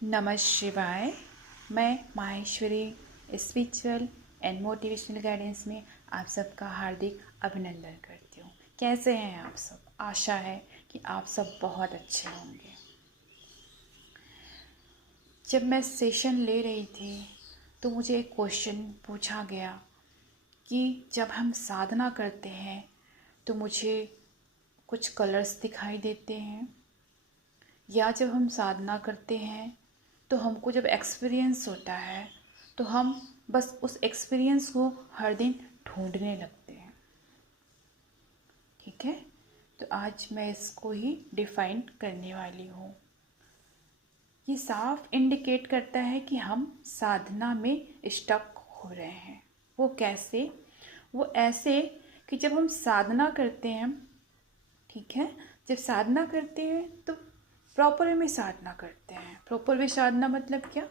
नमः शिवाय। मैं Maheshwari spiritual and motivational guidance में आप सबका हार्दिक अभिनंदन करती हूँ। कैसे हैं आप सब? आशा है कि आप सब बहुत अच्छे होंगे। जब मैं सेशन ले रही थी तो मुझे एक क्वेश्चन पूछा गया कि जब हम साधना करते हैं तो मुझे कुछ कलर्स दिखाई देते हैं, या जब हम साधना करते हैं तो हमको जब एक्सपीरियंस होता है तो हम बस उस एक्सपीरियंस को हर दिन ढूंढने लगते हैं। ठीक है, तो आज मैं इसको ही डिफाइन करने वाली हूँ। ये साफ इंडिकेट करता है कि हम साधना में स्टक हो रहे हैं। वो कैसे? वो ऐसे कि जब हम साधना करते हैं, ठीक है, जब साधना करते हैं तो प्रॉपर वे में साधना करते हैं। प्रॉपर वे साधना मतलब क्या?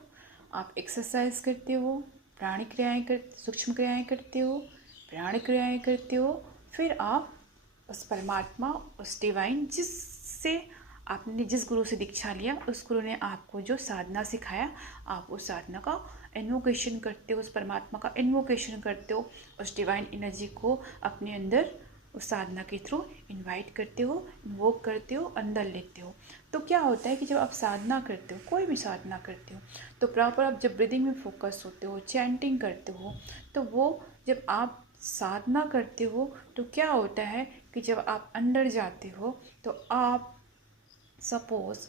आप एक्सरसाइज करते हो, प्राणी क्रियाएँ कर सूक्ष्म क्रियाएँ करते हो, प्राण क्रियाएँ करते हो, फिर आप उस परमात्मा, उस डिवाइन, जिससे आपने जिस गुरु से दीक्षा लिया, उस गुरु ने आपको जो साधना सिखाया, आप उस साधना का इन्वोकेशन करते हो, उस परमात्मा का इन्वोकेशन करते हो, उस डिवाइन एनर्जी को अपने अंदर उस साधना के थ्रू इनवाइट करते हो, इन्वोक करते हो, अंदर लेते हो। तो क्या होता है कि जब आप साधना करते हो, कोई भी साधना करते हो, तो प्रॉपर आप जब ब्रीदिंग में फोकस होते हो, चैंटिंग करते हो, तो वो जब आप साधना करते हो तो क्या होता है कि जब आप अंदर जाते हो तो आप सपोज़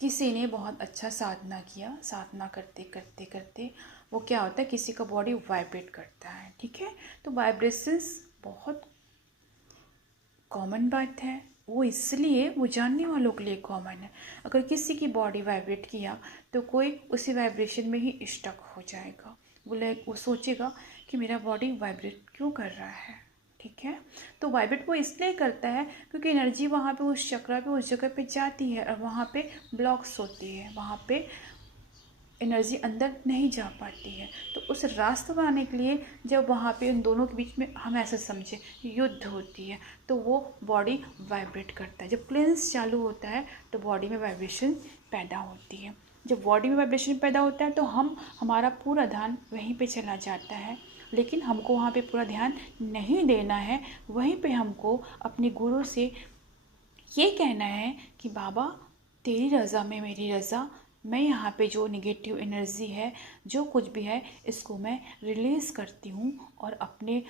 किसी ने बहुत अच्छा साधना किया, साधना करते करते करते वो क्या होता है, किसी का बॉडी वाइब्रेट करता है। ठीक है, तो वाइब्रेशंस बहुत कॉमन बात है। वो इसलिए वो जानने वालों के लिए कॉमन है। अगर किसी की बॉडी वाइब्रेट किया तो कोई उसी वाइब्रेशन में ही स्टक हो जाएगा। वो सोचेगा कि मेरा बॉडी वाइब्रेट क्यों कर रहा है। ठीक है, तो वाइब्रेट वो इसलिए करता है क्योंकि एनर्जी वहाँ पे उस चक्र पे, उस जगह पे जाती है और वहाँ पे ब्लॉक्स होती है, वहाँ पे एनर्जी अंदर नहीं जा पाती है। तो उस रास्ता बनाने के लिए जब वहाँ पे उन दोनों के बीच में, हम ऐसे समझे, युद्ध होती है, तो वो बॉडी वाइब्रेट करता है। जब क्लेंस चालू होता है तो बॉडी में वाइब्रेशन पैदा होती है। जब बॉडी में वाइब्रेशन पैदा होता है तो हमारा पूरा ध्यान वहीं पे चला जाता है, लेकिन हमको वहाँ पे पूरा ध्यान नहीं देना है। वहीं पे हमको अपने गुरु से ये कहना है कि बाबा, तेरी रज़ा में मेरी रज़ा, मैं यहाँ पे जो निगेटिव एनर्जी है, जो कुछ भी है, इसको मैं रिलीज़ करती हूँ और अपने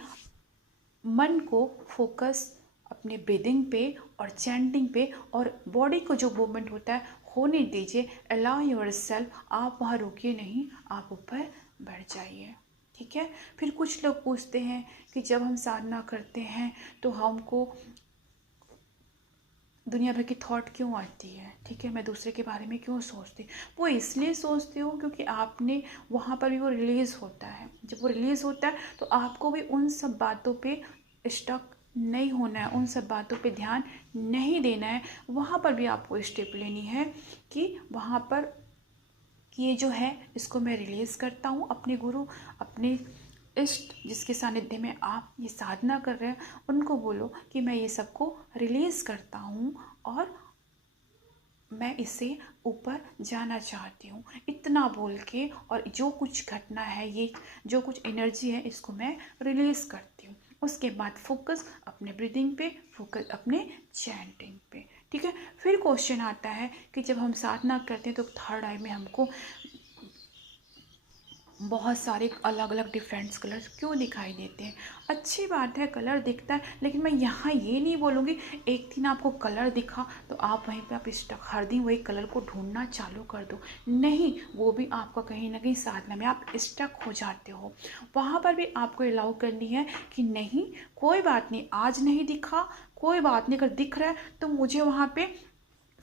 मन को फोकस अपने ब्रीदिंग पे और चैंटिंग पे और बॉडी को जो मूवमेंट होता है होने दीजिए। अलाउ योर सेल्फ, आप वहाँ रुकिए नहीं, आप ऊपर बढ़ जाइए। ठीक है, फिर कुछ लोग पूछते हैं कि जब हम साधना करते हैं तो हमको दुनिया भर की थॉट क्यों आती है। ठीक है, मैं दूसरे के बारे में क्यों सोचती? वो इसलिए सोचती हूँ क्योंकि आपने वहाँ पर भी वो रिलीज़ होता है। जब वो रिलीज़ होता है तो आपको भी उन सब बातों पे स्टक नहीं होना है, उन सब बातों पे ध्यान नहीं देना है। वहाँ पर भी आपको स्टेप लेनी है कि वहाँ पर ये जो है इसको मैं रिलीज़ करता हूँ। अपने गुरु, अपने इष्ट जिसके सानिध्य में आप ये साधना कर रहे हैं, उनको बोलो कि मैं ये सबको रिलीज़ करता हूँ और मैं इससे ऊपर जाना चाहती हूँ। इतना बोल के और जो कुछ घटना है, ये जो कुछ एनर्जी है, इसको मैं रिलीज़ करती हूँ। उसके बाद फोकस अपने ब्रीदिंग पे, फोकस अपने चैंटिंग पे। ठीक है, फिर क्वेश्चन आता है कि जब हम साधना करते हैं तो थर्ड आई में हमको बहुत सारे अलग अलग डिफरेंट्स कलर्स क्यों दिखाई देते हैं? अच्छी बात है, कलर दिखता है, लेकिन मैं यहाँ ये नहीं बोलूँगी एक दिन आपको कलर दिखा तो आप वहीं पे आप स्टक हर दिन वही कलर को ढूंढना चालू कर दो। नहीं, वो भी आपका कहीं ना कहीं साधना में आप स्टक हो जाते हो। वहाँ पर भी आपको अलाउ करनी है कि नहीं, कोई बात नहीं, आज नहीं दिखा, कोई बात नहीं, अगर दिख रहा है तो मुझे वहाँ पे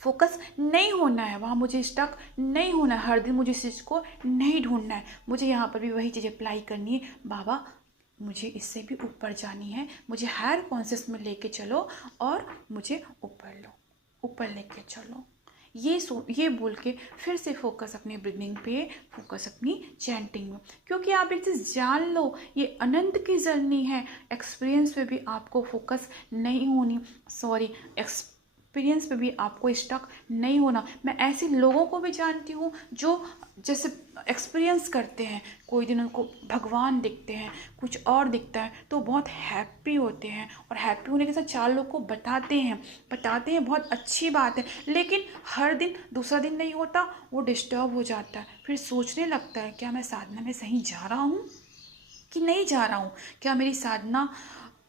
फोकस नहीं होना है, वहाँ मुझे स्टक नहीं होना है, हर दिन मुझे इस चीज़ को नहीं ढूंढना है। मुझे यहाँ पर भी वही चीज़ अप्लाई करनी है। बाबा, मुझे इससे भी ऊपर जानी है, मुझे हायर कॉन्शियस में लेके चलो और मुझे ऊपर लेके चलो। ये बोल के फिर से फोकस अपनी ब्रीदिंग पे, फोकस अपनी चैंटिंग में। क्योंकि आप एक चीज़ जान लो, ये अनंत की जर्नी है। एक्सपीरियंस पे भी आपको फोकस नहीं होनी, सॉरी, एक्सपीरियंस पे भी आपको स्टक नहीं होना। मैं ऐसे लोगों को भी जानती हूँ जो जैसे एक्सपीरियंस करते हैं, कोई दिन उनको भगवान दिखते हैं, कुछ और दिखता है, तो बहुत हैप्पी होते हैं और हैप्पी होने के साथ 4 लोग को बताते हैं, बहुत अच्छी बात है। लेकिन हर दिन दूसरा दिन नहीं होता, वो डिस्टर्ब हो जाता है, फिर सोचने लगता है क्या मैं साधना में सही जा रहा हूँ कि नहीं जा रहा हूँ, क्या मेरी साधना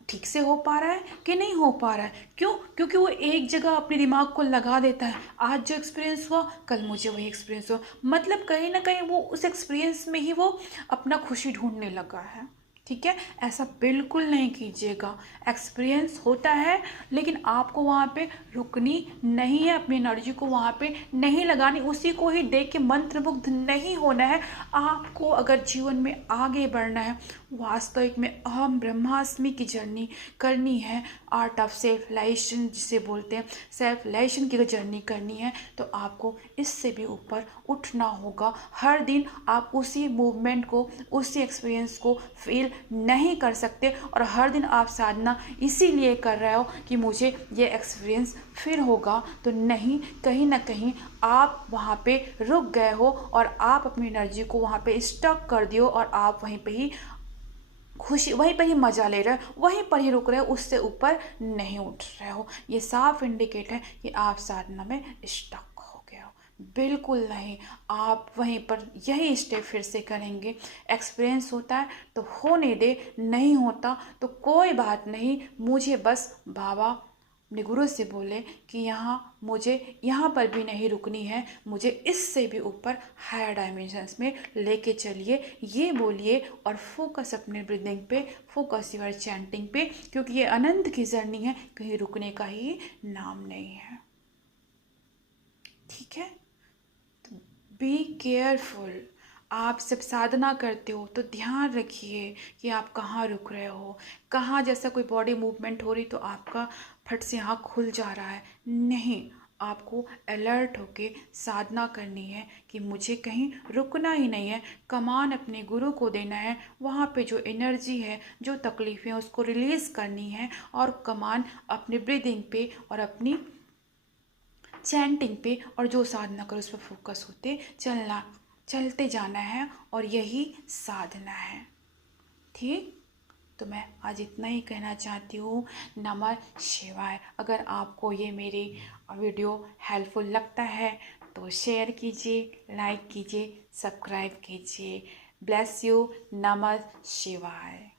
ठीक से हो पा रहा है कि नहीं हो पा रहा है। क्यों? क्योंकि वो एक जगह अपने दिमाग को लगा देता है, आज जो एक्सपीरियंस हुआ कल मुझे वही एक्सपीरियंस हुआ, मतलब कहीं ना कहीं वो उस एक्सपीरियंस में ही वो अपना खुशी ढूंढने लगा है। ठीक है, ऐसा बिल्कुल नहीं कीजिएगा। एक्सपीरियंस होता है, लेकिन आपको वहाँ पे रुकनी नहीं है, अपनी एनर्जी को वहाँ पे नहीं लगानी, उसी को ही देख के मंत्रमुग्ध नहीं होना है। आपको अगर जीवन में आगे बढ़ना है, वास्तविक में अहम ब्रह्मास्मि की जर्नी करनी है, आर्ट ऑफ सेल्फ रियलाइजेशन जिसे बोलते हैं, सेल्फ रियलाइजेशन की जर्नी करनी है, तो आपको इससे भी ऊपर उठना होगा। हर दिन आप उसी मूवमेंट को, उसी एक्सपीरियंस को फील नहीं कर सकते, और हर दिन आप साधना इसीलिए कर रहे हो कि मुझे ये एक्सपीरियंस फिर होगा, तो नहीं, कहीं ना कहीं आप वहाँ पे रुक गए हो और आप अपनी एनर्जी को वहाँ पे स्टक कर दियो, और आप वहीं पे ही खुशी, वहीं पर ही मजा ले रहे हो, वहीं पर ही रुक रहे हो, उससे ऊपर नहीं उठ रहे हो। ये साफ इंडिकेट है कि आप साधना में स्टक हो गए हो। बिल्कुल नहीं, आप वहीं पर यही स्टेप फिर से करेंगे। एक्सपीरियंस होता है तो होने दे, नहीं होता तो कोई बात नहीं, मुझे बस बाबा अपने गुरु से बोले कि मुझे यहाँ पर भी नहीं रुकनी है, मुझे इससे भी ऊपर हायर डायमेंशंस में लेके चलिए, ये बोलिए, और फोकस अपने ब्रीदिंग पे, फोकस यूर चैंटिंग पे, क्योंकि ये अनंत की जर्नी है, कहीं रुकने का ही नाम नहीं है। ठीक है, तो बी केयरफुल। आप जब साधना करते हो तो ध्यान रखिए कि आप कहाँ रुक रहे हो, कहाँ जैसा कोई बॉडी मूवमेंट हो रही तो आपका फट से आँख खुल जा रहा है, नहीं, आपको अलर्ट होके साधना करनी है कि मुझे कहीं रुकना ही नहीं है, कमान अपने गुरु को देना है, वहाँ पे जो एनर्जी है, जो तकलीफ़ें हैं उसको रिलीज़ करनी है, और कमान अपने ब्रीदिंग पे और अपनी चैंटिंग पे और जो साधना करो उस पर फोकस होते चलते जाना है, और यही साधना है। ठीक, तो मैं आज इतना ही कहना चाहती हूँ। नमः शिवाय। अगर आपको ये मेरी वीडियो हेल्पफुल लगता है तो शेयर कीजिए, लाइक कीजिए, सब्सक्राइब कीजिए। Bless you. नमः शिवाय।